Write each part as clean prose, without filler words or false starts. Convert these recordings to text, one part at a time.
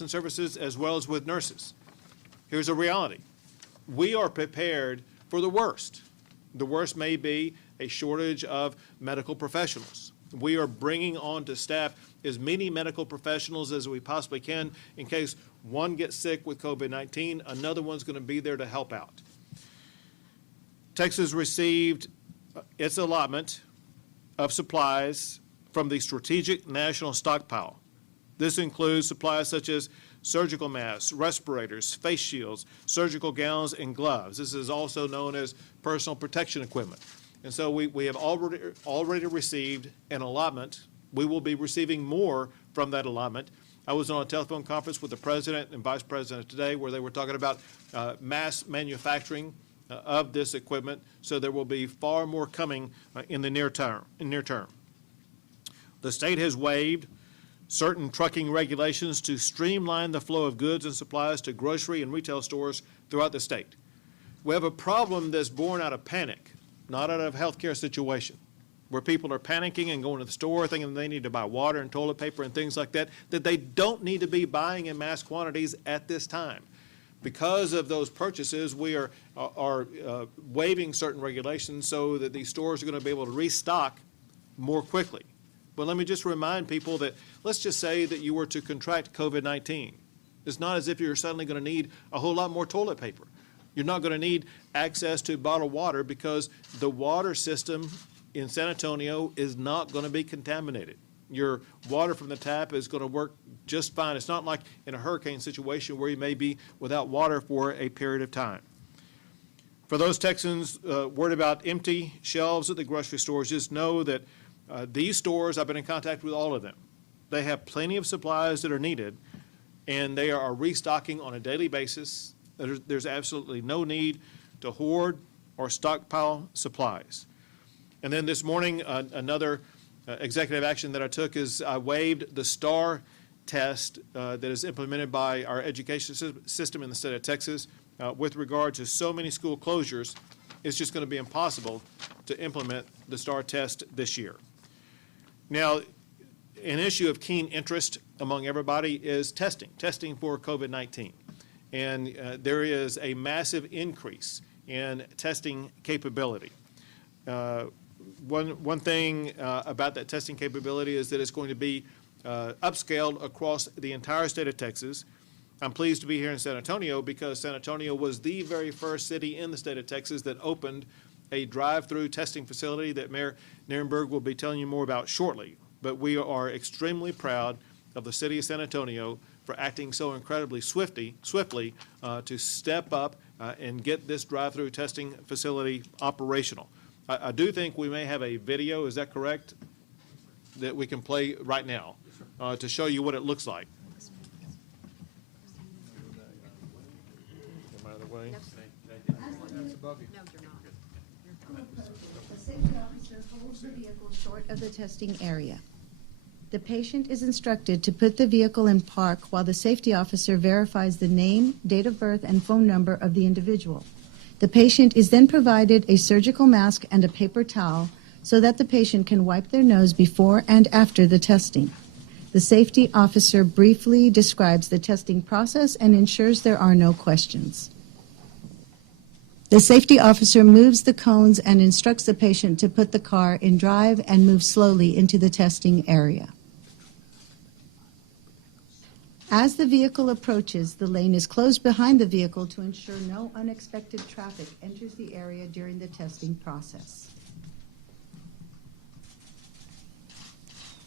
and services as well as with nurses. Here's a reality. We are prepared for the worst. The worst may be a shortage of medical professionals. We are bringing on to staff as many medical professionals as we possibly can in case one gets sick with COVID-19, another one's going to be there to help out. Texas received its allotment of supplies from the Strategic National Stockpile. This includes supplies such as surgical masks, respirators, face shields, surgical gowns, and gloves. This is also known as personal protection equipment. And so we have already received an allotment. We will be receiving more from that allotment. I was on a telephone conference with the President and Vice President today where they were talking about mass manufacturing of this equipment, so there will be far more coming in the near term. The state has waived certain trucking regulations to streamline the flow of goods and supplies to grocery and retail stores throughout the state. We have a problem that's born out of panic, not out of healthcare situation, where people are panicking and going to the store thinking they need to buy water and toilet paper and things like that they don't need to be buying in mass quantities at this time. Because of those purchases, we are waiving certain regulations so that these stores are going to be able to restock more quickly. But let me just remind people that let's just say that you were to contract COVID-19. It's not as if you're suddenly going to need a whole lot more toilet paper. You're not going to need access to bottled water because the water system in San Antonio is not going to be contaminated. Your water from the tap is going to work just fine. It's not like in a hurricane situation where you may be without water for a period of time. For those Texans worried about empty shelves at the grocery stores, just know that these stores, I've been in contact with all of them. They have plenty of supplies that are needed, and they are restocking on a daily basis. There's absolutely no need to hoard or stockpile supplies. And then this morning, another executive action that I took is I waived the STAR test that is implemented by our education system in the state of Texas. With regard to so many school closures, it's just going to be impossible to implement the STAR test this year. Now, an issue of keen interest among everybody is testing for COVID-19. And there is a massive increase in testing capability. One thing about that testing capability is that it's going to be upscaled across the entire state of Texas. I'm pleased to be here in San Antonio because San Antonio was the very first city in the state of Texas that opened a drive-through testing facility that Mayor Nirenberg will be telling you more about shortly. But we are extremely proud of the city of San Antonio for acting so incredibly swiftly to step up and get this drive-through testing facility operational. I do think we may have a video, is that correct, that we can play right now to show you what it looks like. Am I out of the way? That's above you. No, you're not. The safety officer holds the vehicle short of the testing area. The patient is instructed to put the vehicle in park while the safety officer verifies the name, date of birth, and phone number of the individual. The patient is then provided a surgical mask and a paper towel so that the patient can wipe their nose before and after the testing. The safety officer briefly describes the testing process and ensures there are no questions. The safety officer moves the cones and instructs the patient to put the car in drive and move slowly into the testing area. As the vehicle approaches, the lane is closed behind the vehicle to ensure no unexpected traffic enters the area during the testing process.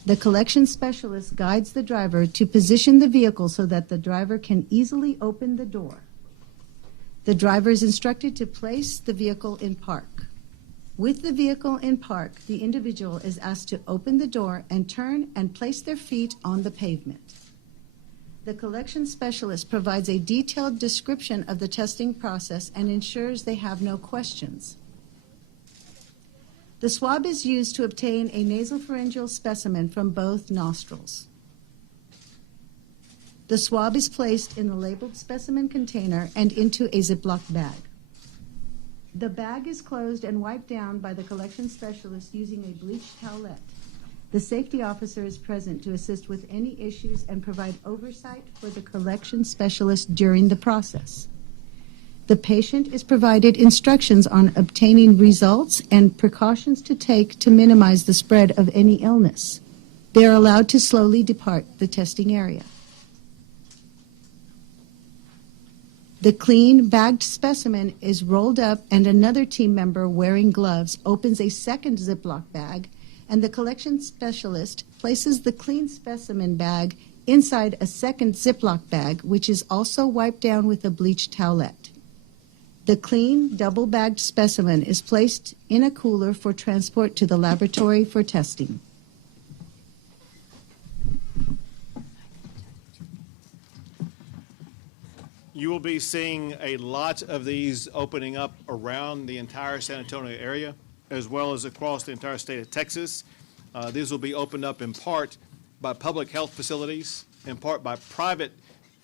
The collection specialist guides the driver to position the vehicle so that the driver can easily open the door. The driver is instructed to place the vehicle in park. With the vehicle in park, the individual is asked to open the door and turn and place their feet on the pavement. The collection specialist provides a detailed description of the testing process and ensures they have no questions. The swab is used to obtain a nasopharyngeal specimen from both nostrils. The swab is placed in the labeled specimen container and into a Ziploc bag. The bag is closed and wiped down by the collection specialist using a bleached towelette. The safety officer is present to assist with any issues and provide oversight for the collection specialist during the process. The patient is provided instructions on obtaining results and precautions to take to minimize the spread of any illness. They are allowed to slowly depart the testing area. The clean, bagged specimen is rolled up and another team member wearing gloves opens a second Ziploc bag, and the collection specialist places the clean specimen bag inside a second Ziploc bag, which is also wiped down with a bleach towelette. The clean, double-bagged specimen is placed in a cooler for transport to the laboratory for testing. You will be seeing a lot of these opening up around the entire San Antonio area, as well as across the entire state of Texas. These will be opened up in part by public health facilities, in part by private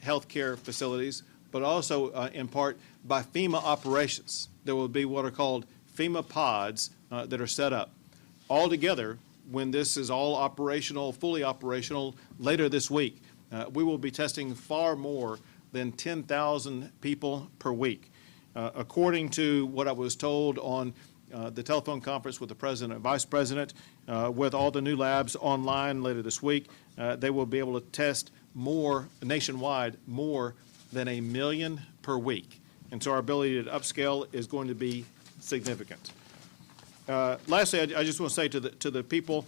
healthcare facilities, but also in part by FEMA operations. There will be what are called FEMA pods that are set up. Altogether, when this is all operational, fully operational, later this week, we will be testing far more than 10,000 people per week. According to what I was told on the telephone conference with the president and vice president, with all the new labs online later this week, they will be able to test more nationwide, more than 1 million per week. And so our ability to upscale is going to be significant. Lastly, I just want to say to the people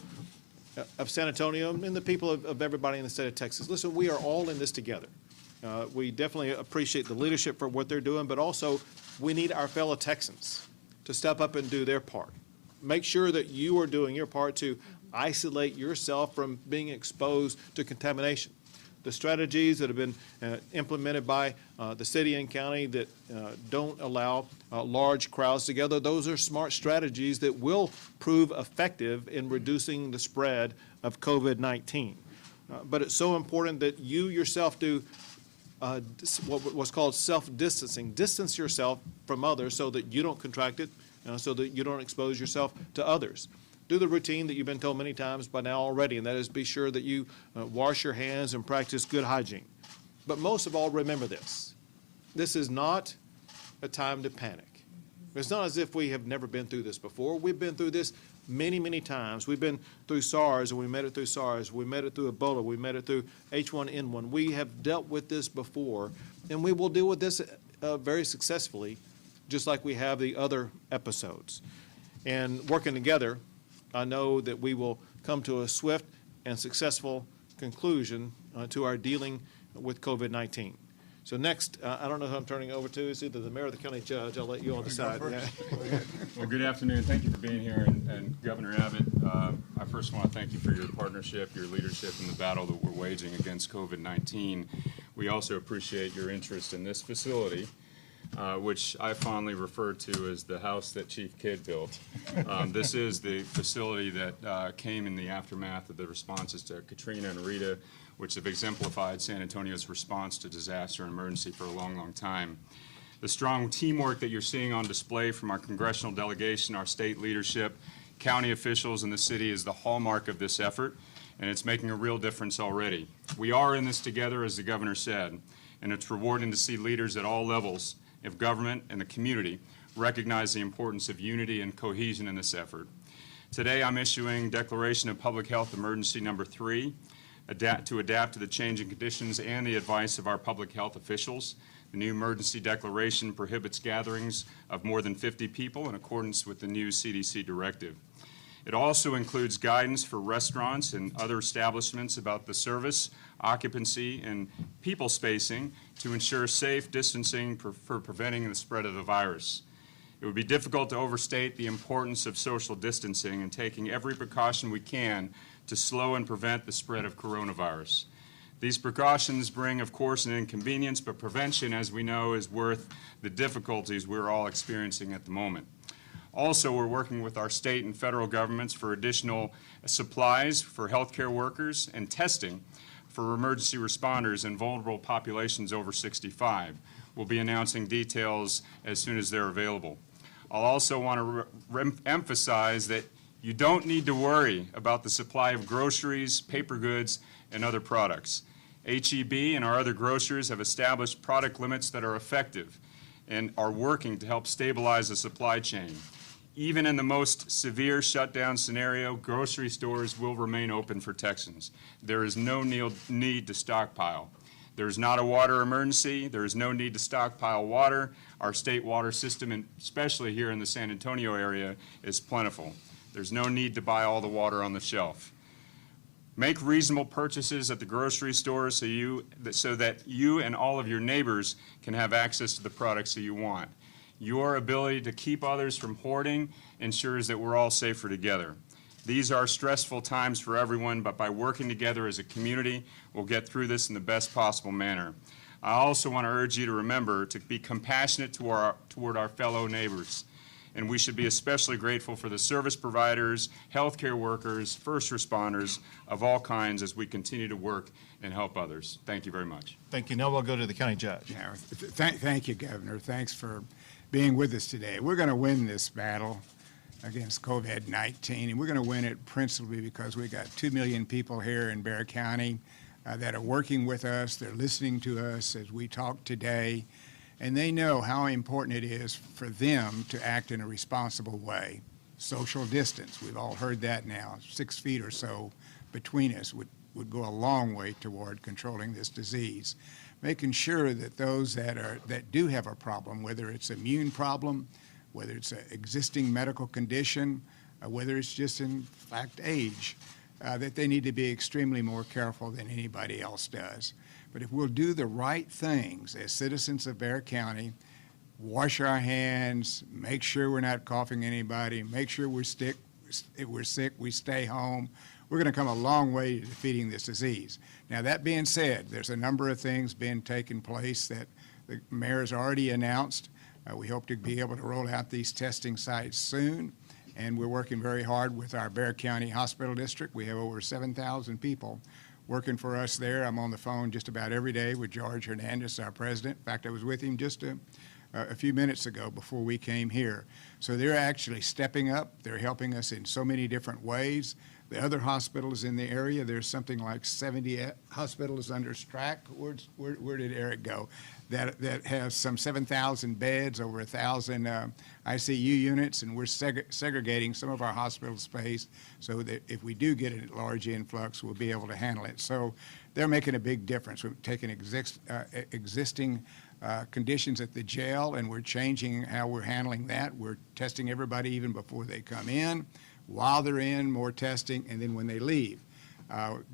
of San Antonio and the people of everybody in the state of Texas, listen, we are all in this together. We definitely appreciate the leadership for what they're doing, but also we need our fellow Texans to step up and do their part. Make sure that you are doing your part to isolate yourself from being exposed to contamination. The strategies that have been implemented by the city and county that don't allow large crowds together, those are smart strategies that will prove effective in reducing the spread of COVID-19. But it's so important that you yourself do what's called self-distancing. Distance yourself from others so that you don't contract it, so that you don't expose yourself to others. Do the routine that you've been told many times by now already, and that is be sure that you wash your hands and practice good hygiene. But most of all, remember this. This is not a time to panic. It's not as if we have never been through this before. We've been through this many, many times. We've been through SARS, and we met it through SARS. We met it through Ebola. We met it through H1N1. We have dealt with this before, and we will deal with this very successfully, just like we have the other episodes. And working together, I know that we will come to a swift and successful conclusion to our dealing with COVID-19. So next, I don't know who I'm turning over to. It's either the mayor or the county judge. I'll let you all decide. Yeah. Well, good afternoon. Thank you for being here. And Governor Abbott, I first want to thank you for your partnership, your leadership in the battle that we're waging against COVID-19. We also appreciate your interest in this facility, which I fondly refer to as the house that Chief Kidd built. This is the facility that came in the aftermath of the responses to Katrina and Rita, which have exemplified San Antonio's response to disaster and emergency for a long, long time. The strong teamwork that you're seeing on display from our congressional delegation, our state leadership, county officials, and the city is the hallmark of this effort, and it's making a real difference already. We are in this together, as the governor said, and it's rewarding to see leaders at all levels of government and the community recognize the importance of unity and cohesion in this effort. Today, I'm issuing Declaration of Public Health Emergency Number 3, to adapt to the changing conditions and the advice of our public health officials. The new emergency declaration prohibits gatherings of more than 50 people in accordance with the new CDC directive. It also includes guidance for restaurants and other establishments about the service, occupancy, and people spacing to ensure safe distancing for preventing the spread of the virus. It would be difficult to overstate the importance of social distancing and taking every precaution we can to slow and prevent the spread of coronavirus. These precautions bring, of course, an inconvenience, but prevention, as we know, is worth the difficulties we're all experiencing at the moment. Also, we're working with our state and federal governments for additional supplies for healthcare workers and testing for emergency responders and vulnerable populations over 65. We'll be announcing details as soon as they're available. I'll also want to emphasize that You don't need to worry about the supply of groceries, paper goods, and other products. H-E-B and our other grocers have established product limits that are effective and are working to help stabilize the supply chain. Even in the most severe shutdown scenario, grocery stores will remain open for Texans. There is no need to stockpile. There is not a water emergency. There is no need to stockpile water. Our state water system, and especially here in the San Antonio area, is plentiful. There's no need to buy all the water on the shelf. Make reasonable purchases at the grocery store so that you and all of your neighbors can have access to the products that you want. Your ability to keep others from hoarding ensures that we're all safer together. These are stressful times for everyone, but by working together as a community, we'll get through this in the best possible manner. I also want to urge you to remember to be compassionate toward our fellow neighbors. And we should be especially grateful for the service providers, healthcare workers, first responders of all kinds as we continue to work and help others. Thank you very much. Thank you. Now we'll go to the county judge. Yeah, thank you, Governor. Thanks for being with us today. We're going to win this battle against COVID-19, and we're going to win it principally because we got 2 million people here in Bexar County that are working with us. They're listening to us as we talk today, and they know how important it is for them to act in a responsible way. Social distance, we've all heard that now. 6 feet or so between us would go a long way toward controlling this disease. Making sure that those that do have a problem, whether it's an immune problem, whether it's an existing medical condition, whether it's just in fact age, that they need to be extremely more careful than anybody else does. But if we'll do the right things as citizens of Bexar County, wash our hands, make sure we're not coughing anybody, make sure if we're sick, we stay home, we're going to come a long way to defeating this disease. Now, that being said, there's a number of things being taken place that the mayor's already announced. We hope to be able to roll out these testing sites soon, and we're working very hard with our Bexar County Hospital District. We have over 7,000 people working for us there. I'm on the phone just about every day with George Hernandez, our president. In fact, I was with him just a few minutes ago before we came here. So they're actually stepping up. They're helping us in so many different ways. The other hospitals in the area, there's something like 70 hospitals under STRAC. Where did Eric go? That has some 7,000 beds, over 1,000 ICU units, and we're segregating some of our hospital space so that if we do get a large influx, we'll be able to handle it. So they're making a big difference. We're taking existing conditions at the jail, and we're changing how we're handling that. We're testing everybody even before they come in, while they're in, more testing, and then when they leave.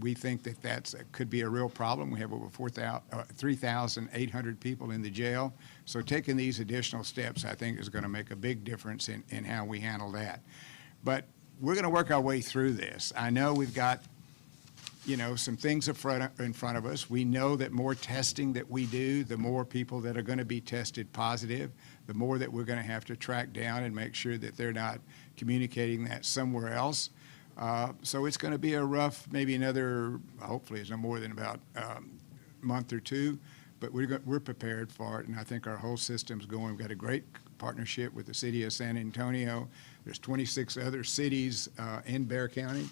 We think that could be a real problem. We have over 3,800 people in the jail. So taking these additional steps, I think, is going to make a big difference in how we handle that. But we're going to work our way through this. I know we've got, some things in front of us. We know that more testing that we do, the more people that are going to be tested positive, the more that we're going to have to track down and make sure that they're not communicating that somewhere else. So it's going to be a rough, maybe another, hopefully it's no more than about a month or two, but we're prepared for it, and I think our whole system's going. We've got a great partnership with the city of San Antonio. There's 26 other cities in Bexar County,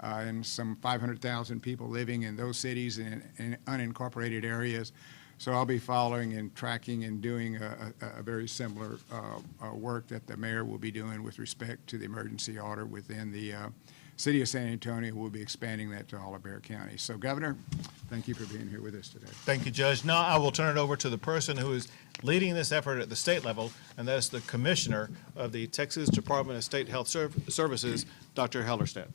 and some 500,000 people living in those cities in unincorporated areas. So I'll be following and tracking and doing a very similar work that the mayor will be doing with respect to the emergency order within the city of San Antonio. We'll be expanding that to all of Bexar County. So, Governor, thank you for being here with us today. Thank you, Judge. Now I will turn it over to the person who is leading this effort at the state level, and that's the Commissioner of the Texas Department of State Health Services, Dr. Hellerstedt.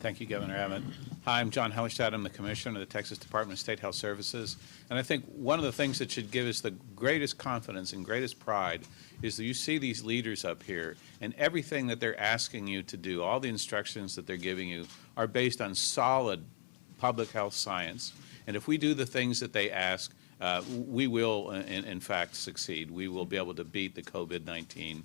Thank you, Governor Abbott. Hi, I'm John Hellerstedt. I'm the Commissioner of the Texas Department of State Health Services. And I think one of the things that should give us the greatest confidence and greatest pride is that you see these leaders up here, and everything that they're asking you to do, all the instructions that they're giving you, are based on solid public health science. And if we do the things that they ask, we will, in fact, succeed. We will be able to beat the COVID-19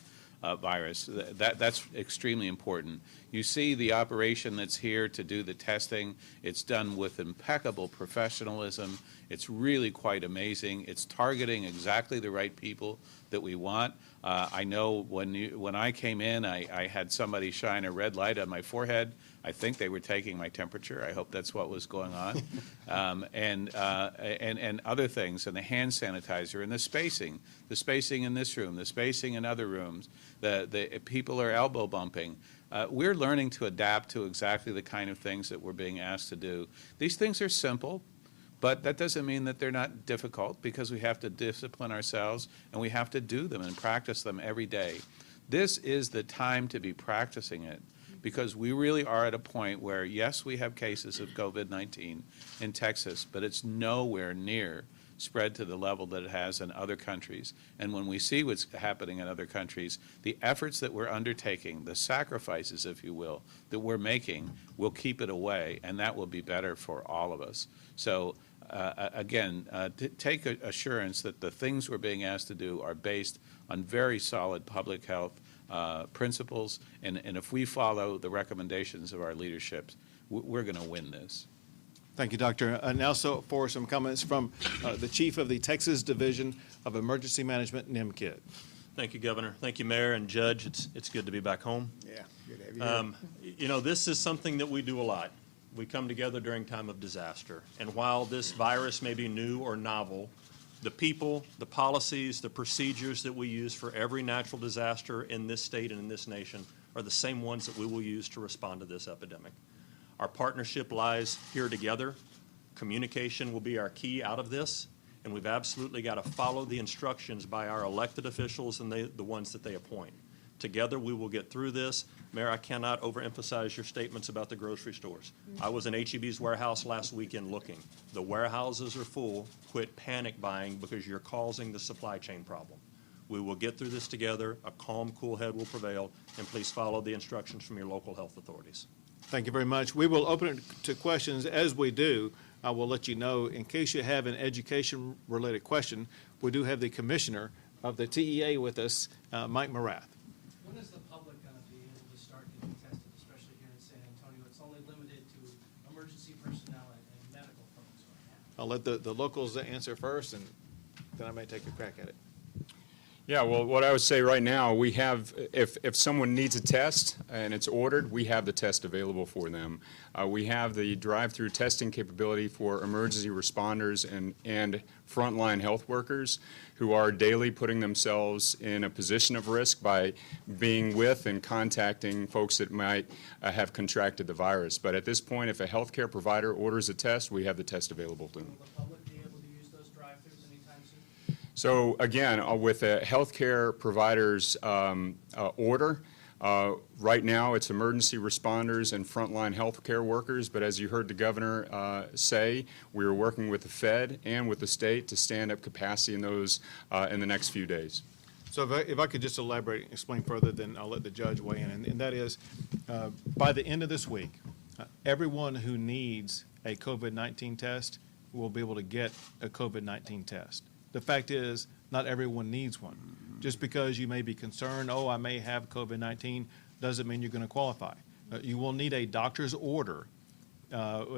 virus. That's extremely important. You see the operation that's here to do the testing. It's done with impeccable professionalism. It's really quite amazing. It's targeting exactly the right people that we want. I know when I came in, I had somebody shine a red light on my forehead. I think they were taking my temperature. I hope that's what was going on. And other things, and the hand sanitizer and the spacing in this room, the spacing in other rooms. The people are elbow bumping. We're learning to adapt to exactly the kind of things that we're being asked to do. These things are simple, but that doesn't mean that they're not difficult, because we have to discipline ourselves and we have to do them and practice them every day. This is the time to be practicing it, because we really are at a point where, yes, we have cases of COVID-19 in Texas, but it's nowhere near spread to the level that it has in other countries. And when we see what's happening in other countries, the efforts that we're undertaking, the sacrifices, if you will, that we're making, will keep it away, and that will be better for all of us. So again, take assurance that the things we're being asked to do are based on very solid public health principles, and if we follow the recommendations of our leadership, we're going to win this. Thank you, Doctor. Now for some comments from the Chief of the Texas Division of Emergency Management, NIMKID. Thank you, Governor. Thank you, Mayor and Judge. It's good to be back home. Yeah, good to have you here. You know, this is something that we do a lot. We come together during time of disaster. And while this virus may be new or novel, the people, the policies, the procedures that we use for every natural disaster in this state and in this nation are the same ones that we will use to respond to this epidemic. Our partnership lies here together. Communication will be our key out of this, and we've absolutely got to follow the instructions by our elected officials and the ones that they appoint. Together, we will get through this. Mayor, I cannot overemphasize your statements about the grocery stores. I was in H-E-B's warehouse last weekend looking. The warehouses are full. Quit panic buying, because you're causing the supply chain problem. We will get through this together. A calm, cool head will prevail, and please follow the instructions from your local health authorities. Thank you very much. We will open it to questions. As we do, I will let you know, in case you have an education-related question, we do have the Commissioner of the TEA with us, Mike Morath. When is the public going to be able to start getting tested, especially here in San Antonio? It's only limited to emergency personnel and medical folks right now. I'll let the locals answer first, and then I may take a crack at it. Yeah, well, what I would say right now, we have, if someone needs a test and it's ordered, we have the test available for them. We have the drive-through testing capability for emergency responders and frontline health workers who are daily putting themselves in a position of risk by being with and contacting folks that might have contracted the virus. But at this point, if a healthcare provider orders a test, we have the test available to them. Will the public be able to use those drive-thrus anytime soon? So again, with a healthcare provider's order, right now it's emergency responders and frontline healthcare workers, but as you heard the governor say, we are working with the Fed and with the state to stand up capacity in those in the next few days. So if I could just elaborate and explain further, then I'll let the judge weigh in. And that is, by the end of this week, everyone who needs a COVID-19 test will be able to get a COVID-19 test. The fact is, not everyone needs one. Just because you may be concerned, oh, I may have COVID-19, doesn't mean you're going to qualify. You will need a doctor's order,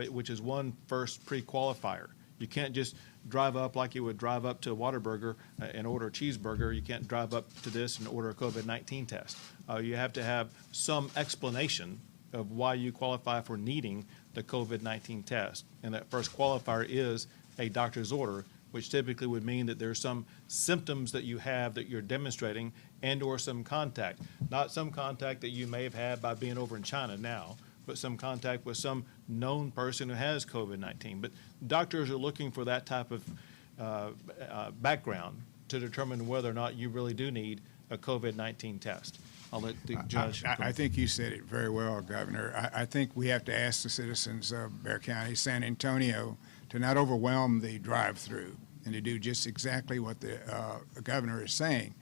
which is one first pre-qualifier. You can't just drive up like you would drive up to Whataburger and order a cheeseburger. You can't drive up to this and order a COVID-19 test. You have to have some explanation of why you qualify for needing the COVID-19 test. And that first qualifier is a doctor's order, which typically would mean that there's some symptoms that you have that you're demonstrating and or some contact. Not some contact that you may have had by being over in China now, but some contact with some known person who has COVID-19. But doctors are looking for that type of background to determine whether or not you really do need a COVID-19 test. I'll let the judge. I think you said it very well, Governor. I think we have to ask the citizens of Bexar County, San Antonio, to not overwhelm the drive-through and to do just exactly what the governor is saying.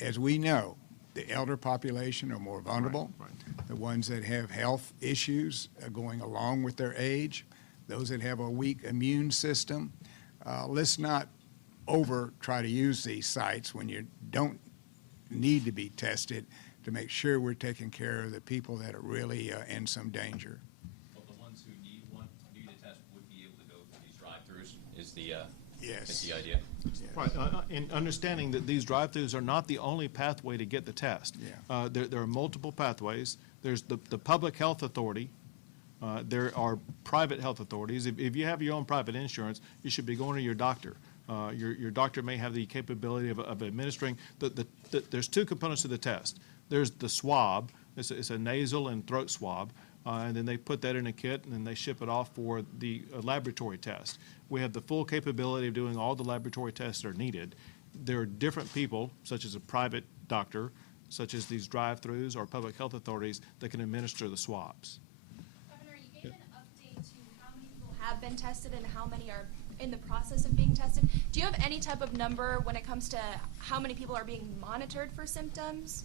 As we know, the elder population are more vulnerable. Right. The ones that have health issues going along with their age, those that have a weak immune system. Let's not try to use these sites when you don't need to be tested, to make sure we're taking care of the people that are really in some danger. Well, the ones who need a test would be able to go through these drive-thrus, is Yes. the idea. Right, and understanding that these drive-thrus are not the only pathway to get the test. Yeah. There are multiple pathways. There's the public health authority. There are private health authorities. If you have your own private insurance, you should be going to your doctor. Your doctor may have the capability of administering. There's two components to the test. There's the swab. It's a nasal and throat swab. And then they put that in a kit, and then they ship it off for the laboratory test. We have the full capability of doing all the laboratory tests that are needed. There are different people, such as a private doctor, such as these drive-thrus or public health authorities, that can administer the swabs. Governor, you gave an update to how many people have been tested and how many are in the process of being tested. Do you have any type of number when it comes to how many people are being monitored for symptoms?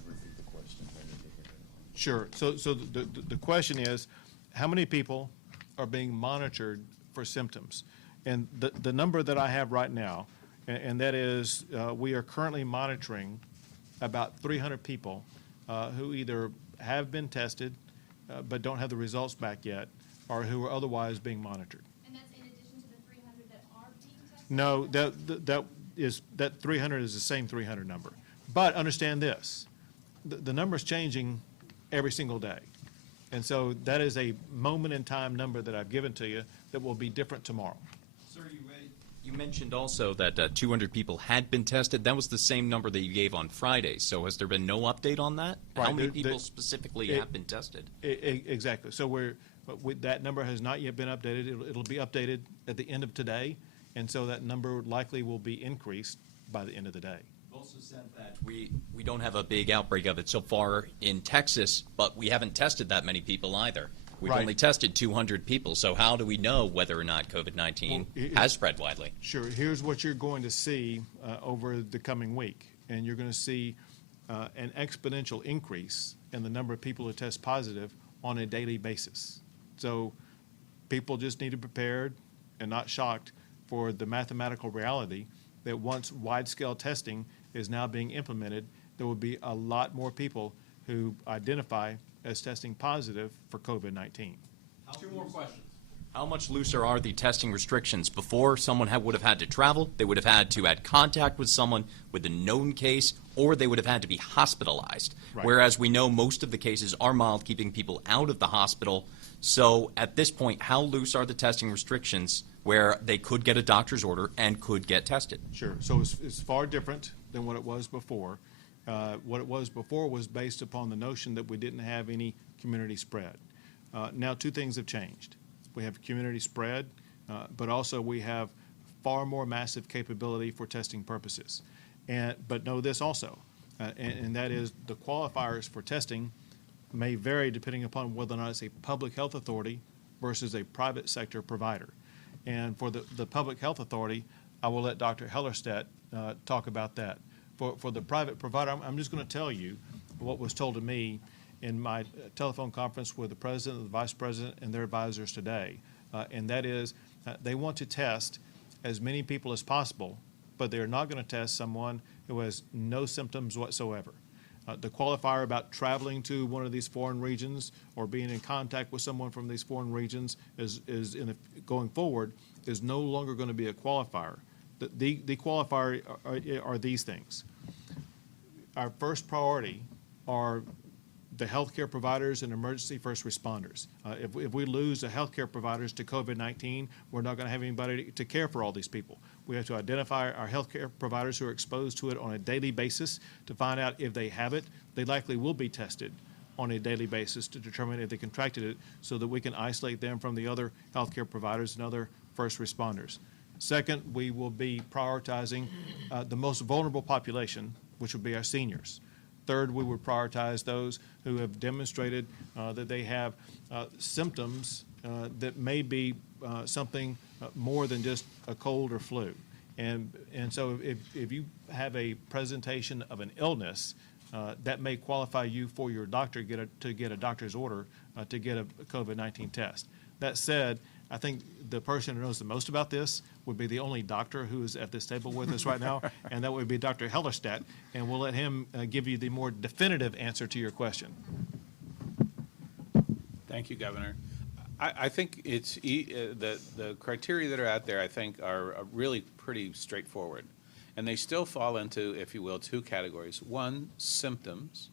Sure. So the question is, how many people are being monitored for symptoms? And the number that I have right now, and that is, we are currently monitoring about 300 people who either have been tested but don't have the results back yet, or who are otherwise being monitored. And that's in addition to the 300 that are being tested? No, that 300 is the same 300 number. But understand this, the number is changing every single day. And so that is a moment in time number that I've given to you that will be different tomorrow. Sir, you mentioned also that 200 people had been tested. That was the same number that you gave on Friday. So has there been no update on that? Right, How many the- people specifically have been tested? Exactly. So that number has not yet been updated. It'll be updated at the end of today. And so that number likely will be increased by the end of the day. You've also said that we don't have a big outbreak of it so far in Texas, but we haven't tested that many people either. We've Right. only tested 200 people. So how do we know whether or not COVID-19 has spread widely? Sure. Here's what you're going to see over the coming week. And you're going to see an exponential increase in the number of people who test positive on a daily basis. So people just need to be prepared and not shocked for the mathematical reality that once wide-scale testing is now being implemented, there will be a lot more people who identify as testing positive for COVID-19. Two more questions. How much looser are the testing restrictions? Before, someone would have had to travel, they would have had to had contact with someone with a known case, or they would have had to be hospitalized. Right. Whereas we know most of the cases are mild, keeping people out of the hospital. So at this point, how loose are the testing restrictions where they could get a doctor's order and could get tested? Sure. So it's far different than what it was before. What it was before was based upon the notion that we didn't have any community spread. Now, two things have changed. We have community spread, but also we have far more massive capability for testing purposes. But know this also, and that is the qualifiers for testing may vary depending upon whether or not it's a public health authority versus a private sector provider. And for the public health authority, I will let Dr. Hellerstedt talk about that. For the private provider, I'm just going to tell you what was told to me in my telephone conference with the president, the vice president, and their advisors today. And that is, they want to test as many people as possible, but they're not going to test someone who has no symptoms whatsoever. The qualifier about traveling to one of these foreign regions or being in contact with someone from these foreign regions going forward is no longer going to be a qualifier. The qualifier are these things. Our first priority are the healthcare providers and emergency first responders. If we lose the healthcare providers to COVID-19, we're not going to have anybody to care for all these people. We have to identify our healthcare providers who are exposed to it on a daily basis to find out if they have it. They likely will be tested on a daily basis to determine if they contracted it so that we can isolate them from the other healthcare providers and other first responders. Second, we will be prioritizing the most vulnerable population, which would be our seniors. Third, we would prioritize those who have demonstrated that they have symptoms that may be something more than just a cold or flu. And so if you have a presentation of an illness, that may qualify you for your doctor to get a doctor's order to get a COVID-19 test. That said, I think the person who knows the most about this would be the only doctor who is at this table with us right now, and that would be Dr. Hellerstedt, and we'll let him give you the more definitive answer to your question. Thank you, Governor. I think the criteria that are out there, I think, are really pretty straightforward. And they still fall into, if you will, two categories. One, symptoms,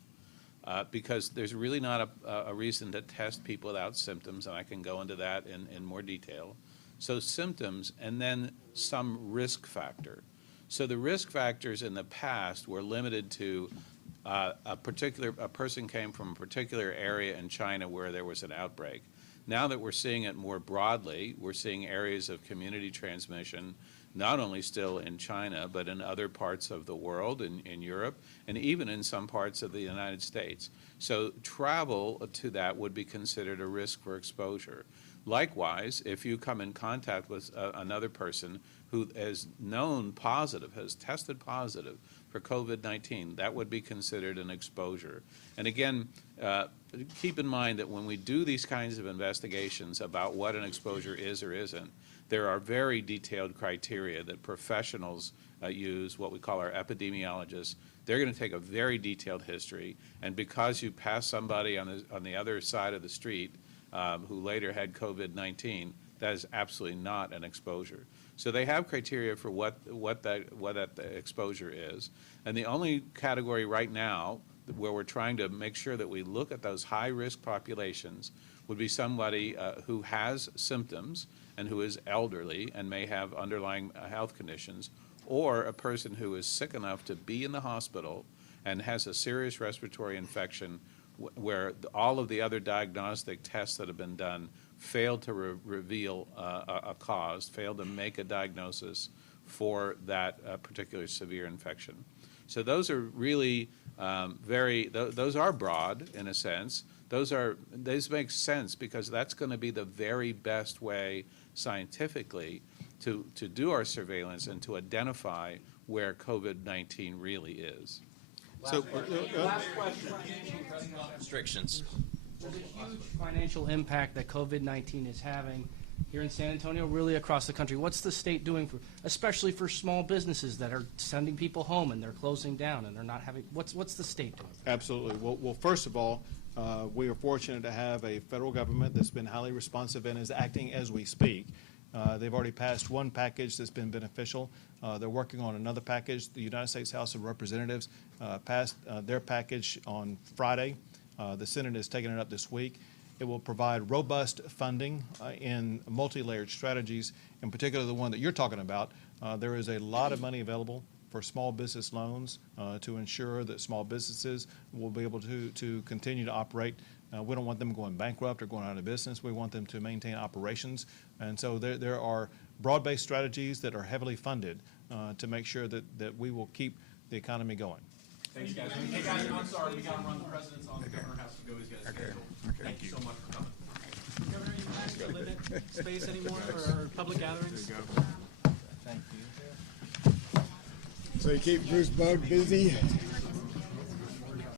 because there's really not a reason to test people without symptoms, and I can go into that in more detail. So symptoms, and then some risk factor. So the risk factors in the past were limited to a person came from a particular area in China where there was an outbreak. Now that we're seeing it more broadly, we're seeing areas of community transmission, not only still in China, but in other parts of the world, in Europe, and even in some parts of the United States. So travel to that would be considered a risk for exposure. Likewise, if you come in contact with another person who is known positive, has tested positive for COVID-19, that would be considered an exposure. And again, keep in mind that when we do these kinds of investigations about what an exposure is or isn't, there are very detailed criteria that professionals use, what we call our epidemiologists. They're going to take a very detailed history, and because you pass somebody on the other side of the street who later had COVID-19, that is absolutely not an exposure. So they have criteria for what that exposure is, and the only category right now where we're trying to make sure that we look at those high-risk populations would be somebody who has symptoms and who is elderly and may have underlying health conditions, or a person who is sick enough to be in the hospital and has a serious respiratory infection where all of the other diagnostic tests that have been done failed to reveal a cause, failed to make a diagnosis for that particular severe infection. So those are really those are broad in a sense. Those make sense because that's going to be the very best way scientifically to do our surveillance and to identify where COVID-19 really is. So, Last question. Restrictions. There's a huge financial impact that COVID-19 is having here in San Antonio, really across the country. What's the state doing especially for small businesses that are sending people home and they're closing down and they're not having, what's the state doing? absolutely. Well, first of all, we are fortunate to have a federal government that's been highly responsive and is acting as we speak. They've already passed one package that's been beneficial. They're working on another package. The United States House of Representatives passed their package on Friday. The Senate is taking it up this week. It will provide robust funding in multi-layered strategies, in particular the one that you're talking about. There is a lot of money available for small business loans to ensure that small businesses will be able to continue to operate. We don't want them going bankrupt or going out of business. We want them to maintain operations. And so there are broad-based strategies that are heavily funded to make sure that we will keep the economy going. Thanks, guys. Hey, guys, I'm sorry, we got to run. The president's on. The governor has to go. He's got a schedule. Thank you so much for coming. Governor, you plans to limit space anymore or public gatherings? So you keep Bruce Bug busy?